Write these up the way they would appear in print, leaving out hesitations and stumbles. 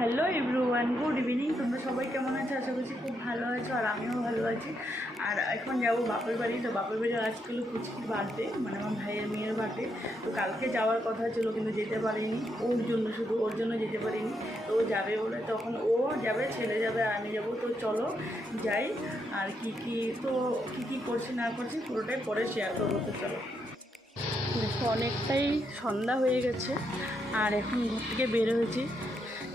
Hello everyone, good evening. তোমরা সবাই কেমন আছো? আশা করছি খুব ভালো আছো, আর আমিও ভালো আছি। আর এখন যাবো বাপের বাড়ি। তো বাপের বাড়ি আজকে হলো পুচকির বার্থডে, মানে আমার ভাইয়ের মেয়ের বার্থডে। তো কালকে যাওয়ার কথা ছিল কিন্তু যেতে পারিনি, ওর জন্য, শুধু ওর জন্য যেতে পারিনি। তো ও যাবে বলে, তখন ও যাবে, ছেলে যাবে আর আমি যাবো। তো চলো যাই। আর কি কি করছি না করছি পুরোটাই পরে শেয়ার করবো। তো চলো। দেখো অনেকটাই সন্ধ্যা হয়ে গেছে আর এখন ঘর থেকে বের হয়েছি।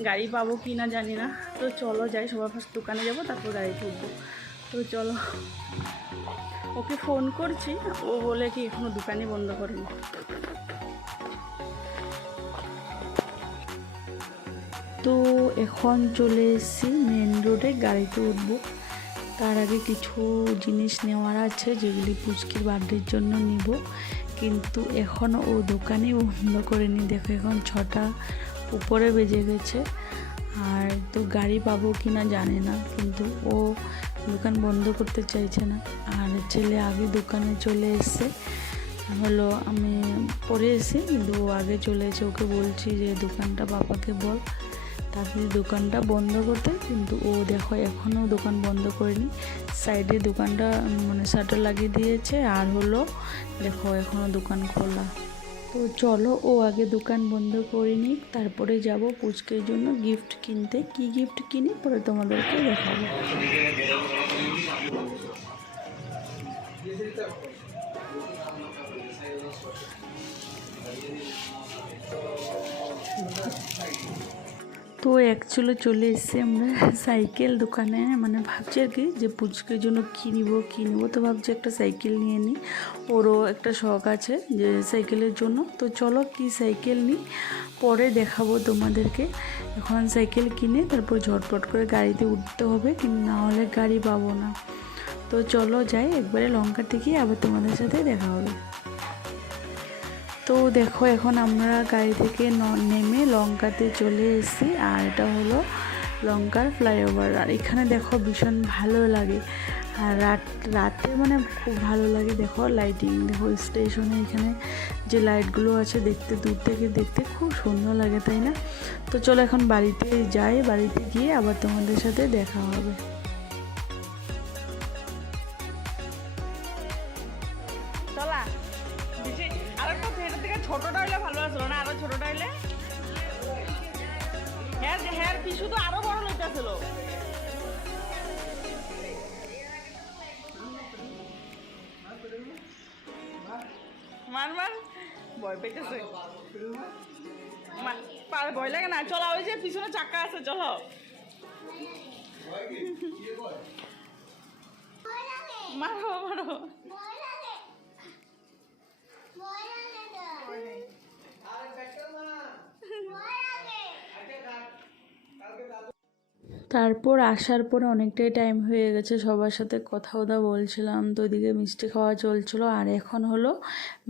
গাড়ি পাবো কি না জানি না। তো চলো যাই, সবার ফার্স্ট দোকানে যাবো, তারপর গাড়িতে উঠবো। তো চলো, ওকে ফোন করছি, ও বলে কি এখনও দোকানই বন্ধ করেনি। তো এখন চলে এসেছি মেন রোডে, গাড়িতে উঠবো। তার আগে কিছু জিনিস নেওয়ার আছে যেগুলি পুচকির বার্থডের জন্য নিব, কিন্তু এখনও ও দোকানই বন্ধ করেনি। দেখো এখন 6টা উপরে বেজে গেছে, আর তো গাড়ি পাবো কি না জানি না, কিন্তু ও দোকান বন্ধ করতে চাইছে না। আর ছেলে আগে দোকানে চলে এসছে, হলো আমি পরে এসে, কিন্তু ও আগে চলে এসে। ওকে বলছি যে দোকানটা বাবাকে বল তাড়াতাড়ি দোকানটা বন্ধ করতে, কিন্তু ও দেখো এখনও দোকান বন্ধ করেনি। সাইডে দোকানটা মানে শাটার লাগিয়ে দিয়েছে, আর হলো দেখো এখনও দোকান খোলা। তো চলো ও আগে দোকান বন্ধ করে নিক, তারপরে যাব পুচকের জন্য গিফট কিনতে। কি গিফট কিনি পরে তোমাদেরকে দেখাবো। তো অ্যাকচুয়ালি চলে এসেছি আমরা সাইকেল দোকানে, মানে ভাবছি আর কি যে পুচকের জন্য কী নিব। তো ভাবছি একটা সাইকেল নিয়ে নিই, ওরও একটা শখ আছে যে সাইকেলের জন্য। তো চলো কি সাইকেল নিই পরে দেখাবো তোমাদেরকে। এখন সাইকেল কিনে তারপর ঝটপট করে গাড়িতে উঠতে হবে, কিন্তু না হলে গাড়ি পাবো না। তো চলো যাই, একবারে লঙ্কা থেকে আবার তোমাদের সাথে দেখা হবে। তো দেখো এখন আমরা গাড়ি থেকে নেমে লঙ্কাতে চলে এসেছি, আর এটা হলো লঙ্কার ফ্লাইওভার। আর এখানে দেখো ভীষণ ভালো লাগে, আর রাতে মানে খুব ভালো লাগে। দেখো লাইটিং, দেখো স্টেশনে এখানে যে লাইটগুলো আছে দেখতে, দূর থেকে দেখতে খুব সুন্দর লাগে, তাই না? তো চলো এখন বাড়িতে যাই, বাড়িতে গিয়ে আবার তোমাদের সাথে দেখা হবে। ছোটটা হইলে ভালো আসলো না, আরো ছোটটা হইলে হ্যাঁ পিছু তো আরো বড় লইতেছিল। মার ভয় পেয়েছে, ভয় লাগে না। চলো ওই যে পিছনে চাকা আছে, চলো। মারো তারপর আসার পরে অনেকটাই টাইম হয়ে গেছে, সবার সাথে কথা বলছিলাম। তো ওইদিকে মিষ্টি খাওয়া চলছিলো, আর এখন হলো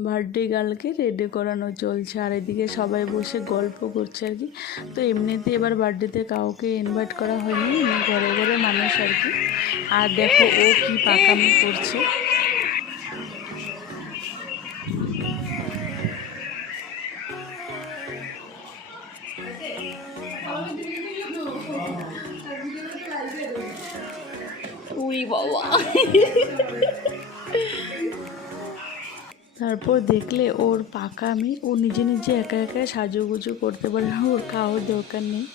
বার্থডে গার্লকে রেডি করানো চলছে, আর এদিকে সবাই বসে গল্প করছে আর কি। তো এমনিতে এবার বার্থডেতে কাউকে ইনভাইট করা হয়নি, ঘরে ঘরে মানুষ আর কি। আর দেখো ও কি পাকামি করছে। তারপর দেখলে ওর পাকামি, ও নিজে নিজে একা একা সাজুগুজু করতে পারে, ওর কারোর দরকার নেই।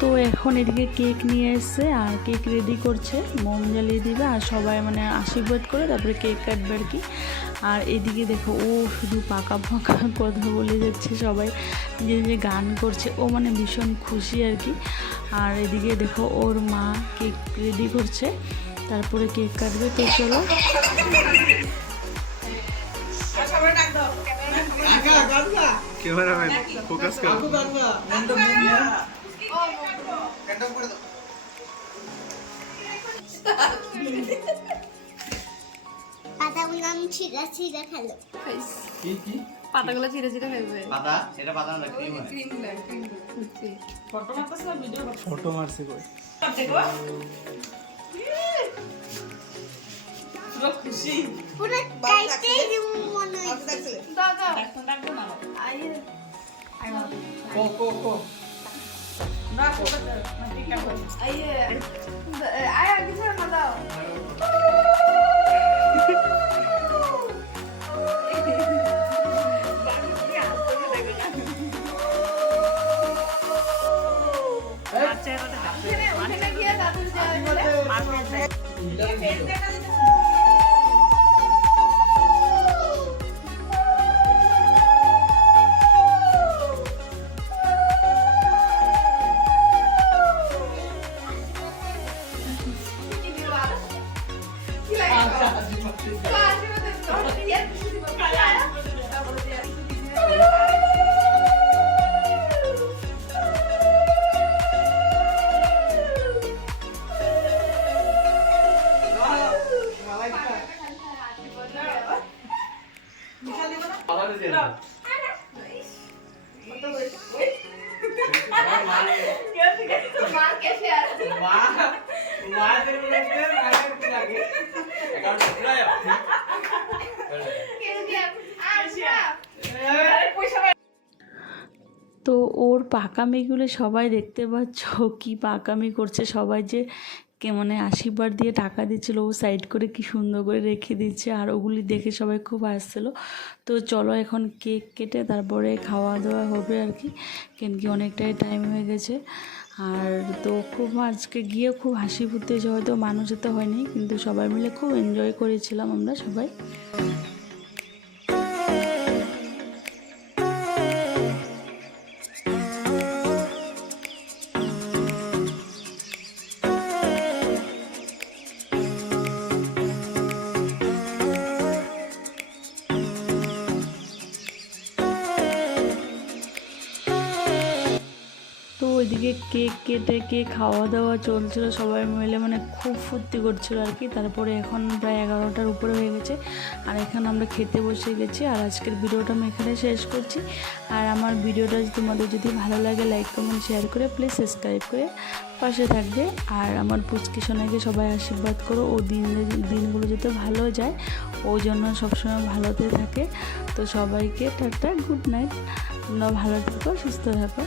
তো এখন এদিকে কেক নিয়ে এসছে, আর কেক রেডি করছে, মোম জ্বালিয়ে দিবে, আর সবাই মানে আশীর্বাদ করে তারপরে কেক কাটবে আর কি। আর এদিকে দেখো ও শুধু পাকা কথা বলে যাচ্ছে, সবাই নিজে নিজে গান করছে, ও মানে ভীষণ খুশি আর কি। আর এদিকে দেখো ওর মা কেক রেডি করছে, তারপরে কেক কাটবে। তো চলো ক্যামেরাম্যান ফোকাস করো। নাম ছিঁড়া ছিঁড়া খেলো কি কি পাতাগুলো চিড়ে চিড়ে খাইবে পাতা এটা পাতা না ক্রিম হয় ক্রিম বুঝছি ফটো মারতেছ না ভিডিও ফটো মারছে কই পুরো খুশি পুরো কাইতে মনে হচ্ছে দাদা ডাকতো না আইয়ে কো কো কো না কোটা না ঠিক আছে আইয়ে আয়া কিছু না দাও ওখানে গিয়ে দাদুর আবার দিয়ে দাও মার কেসে আছে মা মা দেব লাগবে মায়ের কি লাগে অ্যাকাউন্ট খুলায় তো ওর পাকামিগুলো সবাই দেখতে পাচ্ছ কি পাকামি করছে সবাই যে মানে আশীর্বাদ দিয়ে টাকা দিচ্ছিল ও সাইড করে কি সুন্দর করে রেখে দিচ্ছে আর ওগুলি দেখে সবাই খুব হাসছিলো তো চলো এখন কেক কেটে তারপরে খাওয়া দাওয়া হবে আর কি কেন কি অনেকটাই টাইম হয়ে গেছে আর তো খুব আজকে গিয়ে খুব হাসি ফুটতে হয়েছে হয়তো মানুষ যেতে হয়নি কিন্তু সবাই মিলে খুব এনজয় করেছিলাম আমরা সবাই তো ওইদিকে কেক কেটে খাওয়া দাওয়া চলছিল সবাই মিলে মানে খুব ফুর্তি করছিল আর কি তারপরে এখন প্রায় 11টার উপরে হয়ে গেছে আর এখানে আমরা খেতে বসে গেছি আর আজকের ভিডিওটা আমি এখানে শেষ করছি আর আমার ভিডিওটা তোমাদের যদি ভালো লাগে লাইক কমেন্ট শেয়ার করে প্লিজ সাবস্ক্রাইব করে পাশে থাকবে আর আমার পুচকি সোনাকে সবাই আশীর্বাদ করো ও দিনগুলো যাতে ভালো যায় ওই জন্য সবসময় ভালোতে থাকে তো সবাইকে টাটা গুড নাইট তোমরা ভালো থাকো সুস্থ থাকো